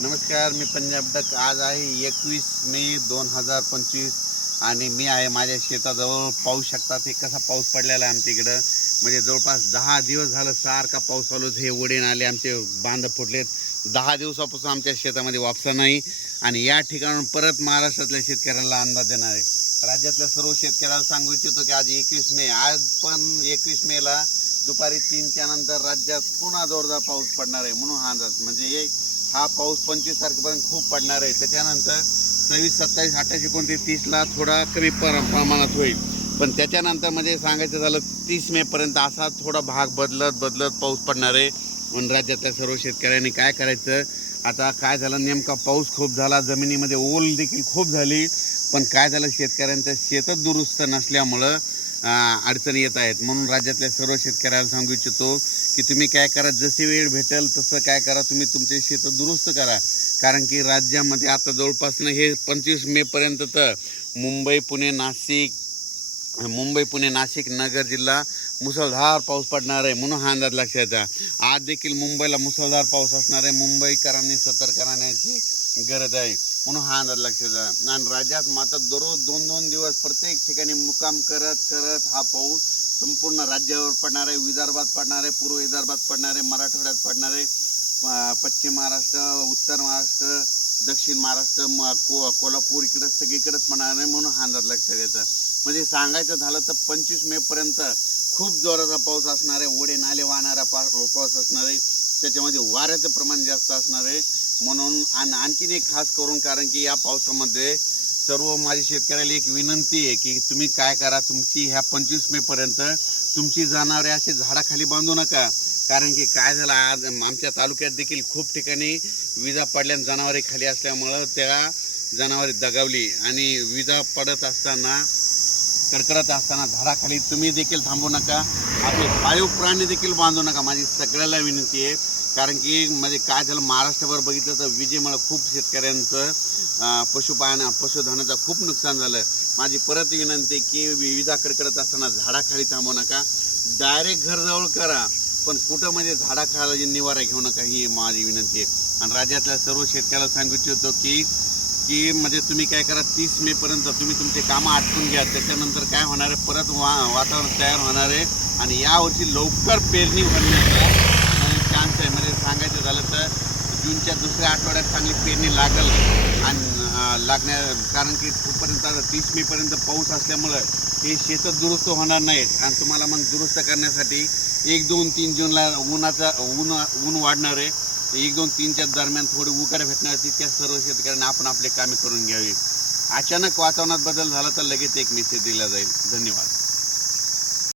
नमस्कार, मी पंजाब डक. आज आहे 21 मे 2025 आणि मी आहे माझ्या शेताजवळ. पाहू शकता ते कसा पाऊस पडलेला आहे आमच्या इकडं. म्हणजे जवळपास 10 दिवस झालं सारखा पाऊस चालू. हे वडे नाले आमचे बांध फुटलेत. 10 दिवसापासून आमच्या शेतामध्ये वापसा नाही आणि या ठिकाणून परत महाराष्ट्रातल्या शेतकऱ्यांना अंदाज देणार आहे. राज्यातल्या सर्व शेतकऱ्याला सांगू इच्छितो की आज 21 मे, आज पण 21 मेला दुपारी 3च्या नंतर राज्यात पुन्हा जोरदार पाऊस पडणार आहे म्हणून हा अंदाज. म्हणजे हा पाऊस 25 तारखेपर्यंत खूप पडणार आहे. त्याच्यानंतर 26, 27, 28, 29, 30ला थोडा कमी प्रमाणात होईल. पण त्याच्यानंतर म्हणजे सांगायचं झालं 30 मेपर्यंत असा थोडा भाग बदलत पाऊस पडणार आहे. म्हणून राज्यातल्या सर्व शेतकऱ्यांनी काय करायचं, आता काय झालं, नेमका पाऊस खूप झाला, जमिनीमध्ये ओल देखील खूप झाली. पण काय झालं, शेतकऱ्यांचं शेतच दुरुस्त नसल्यामुळं अडचणी येत आहेत. म्हणून राज्यातल्या सर्व शेतकऱ्याला सांगू इच्छितो की तुम्ही काय करा, जशी वेळ भेटेल तसं काय करा, तुम्ही तुमचे शेतं दुरुस्त करा. कारण की राज्यामध्ये आता जवळपासनं हे 25 मेपर्यंत तर मुंबई पुणे नाशिक नगर जिल्हा मुसळधार पाऊस पडणार आहे म्हणून हा अंदाज लक्षात येतो. आज देखील मुंबईला मुसळधार पाऊस असणार आहे. मुंबईकरांनी सतर्क राहण्याची गरज आहे म्हणून हा अंदाज लक्षात येतो. आणि राज्यात मात्र दररोज 2-2 दिवस प्रत्येक ठिकाणी मुक्काम करत हा पाऊस संपूर्ण राज्यावर पडणार आहे. विदर्भात पडणार आहे, पूर्व विदर्भात पडणार आहे, मराठवाड्यात पडणार आहे, पश्चिम महाराष्ट्र, उत्तर महाराष्ट्र, दक्षिण महाराष्ट्र, कोल्हापूर इकडं सगळीकडेच पडणार आहे म्हणून हा अंदाज लक्षात येतं. म्हणजे सांगायचं झालं तर 25 मेपर्यंत खूप जोराचा पाऊस असणार आहे. ओढे नाले वाहणारा पाऊस असणार आहे. त्याच्यामध्ये वाऱ्याचं प्रमाण जास्त असणार आहे. म्हणून आणखीन एक खास करून, कारण की या पावसामध्ये सर्व माझ्या शेतकऱ्याला एक विनंती आहे की तुम्ही काय करा, तुमची ह्या 25 मेपर्यंत तुमची जनावरे असे झाडाखाली बांधू नका. कारण की काय झालं, आज आमच्या तालुक्यात देखील खूप ठिकाणी विजा पडल्या, जनावरे खाली असल्यामुळं त्या जनावरे दगावली आणि विजा पडत असताना, कडकडत असताना झाडाखाली तुम्ही देखील थांबू नका. आपले पाळीव प्राणी देखील बांधू नका, माझी सगळ्याला विनंती आहे. कारण की म्हणजे काय झालं, महाराष्ट्रभर बघितलं तर विजेमुळे खूप शेतकऱ्यांचं पशुधनाचं खूप नुकसान झालं. माझी परत विनंती की विजा कडकडत असताना झाडाखाली थांबू नका, डायरेक्ट घरजवळ करा, पण कुठं म्हणजे झाडाखाली निवारा घेऊ नका, ही माझी विनंती आहे. आणि राज्यातल्या सर्व शेतकऱ्याला सांगू इच्छितो की म्हणजे तुम्ही काय करा, 30 मेपर्यंत तुम्ही तुमचे कामं आटपून घ्या. त्याच्यानंतर काय होणार आहे, परत वातावरण तयार होणार आहे आणि यावर्षी लवकर पेरणी होण्याचा चान्स आहे. म्हणजे सांगायचं झालं तर जूनच्या दुसऱ्या आठवड्यात चांगली पेरणी लागल आणि कारण की तोपर्यंत 30 मेपर्यंत पाऊस असल्यामुळं हे शेतं दुरुस्त होणार नाहीत. आणि तुम्हाला मग दुरुस्त करण्यासाठी 1, 2, 3 जूनला ऊन वाढणार आहे. 1, 2, 3च्या दरम्यान थोडी उकाडा भेटणार. त्या सर्व शेतकऱ्यांना आपण आपले कामे करून घ्यावी. अचानक वातावरणात बदल झाला तर लगेच एक मेसेज दिला जाईल. धन्यवाद.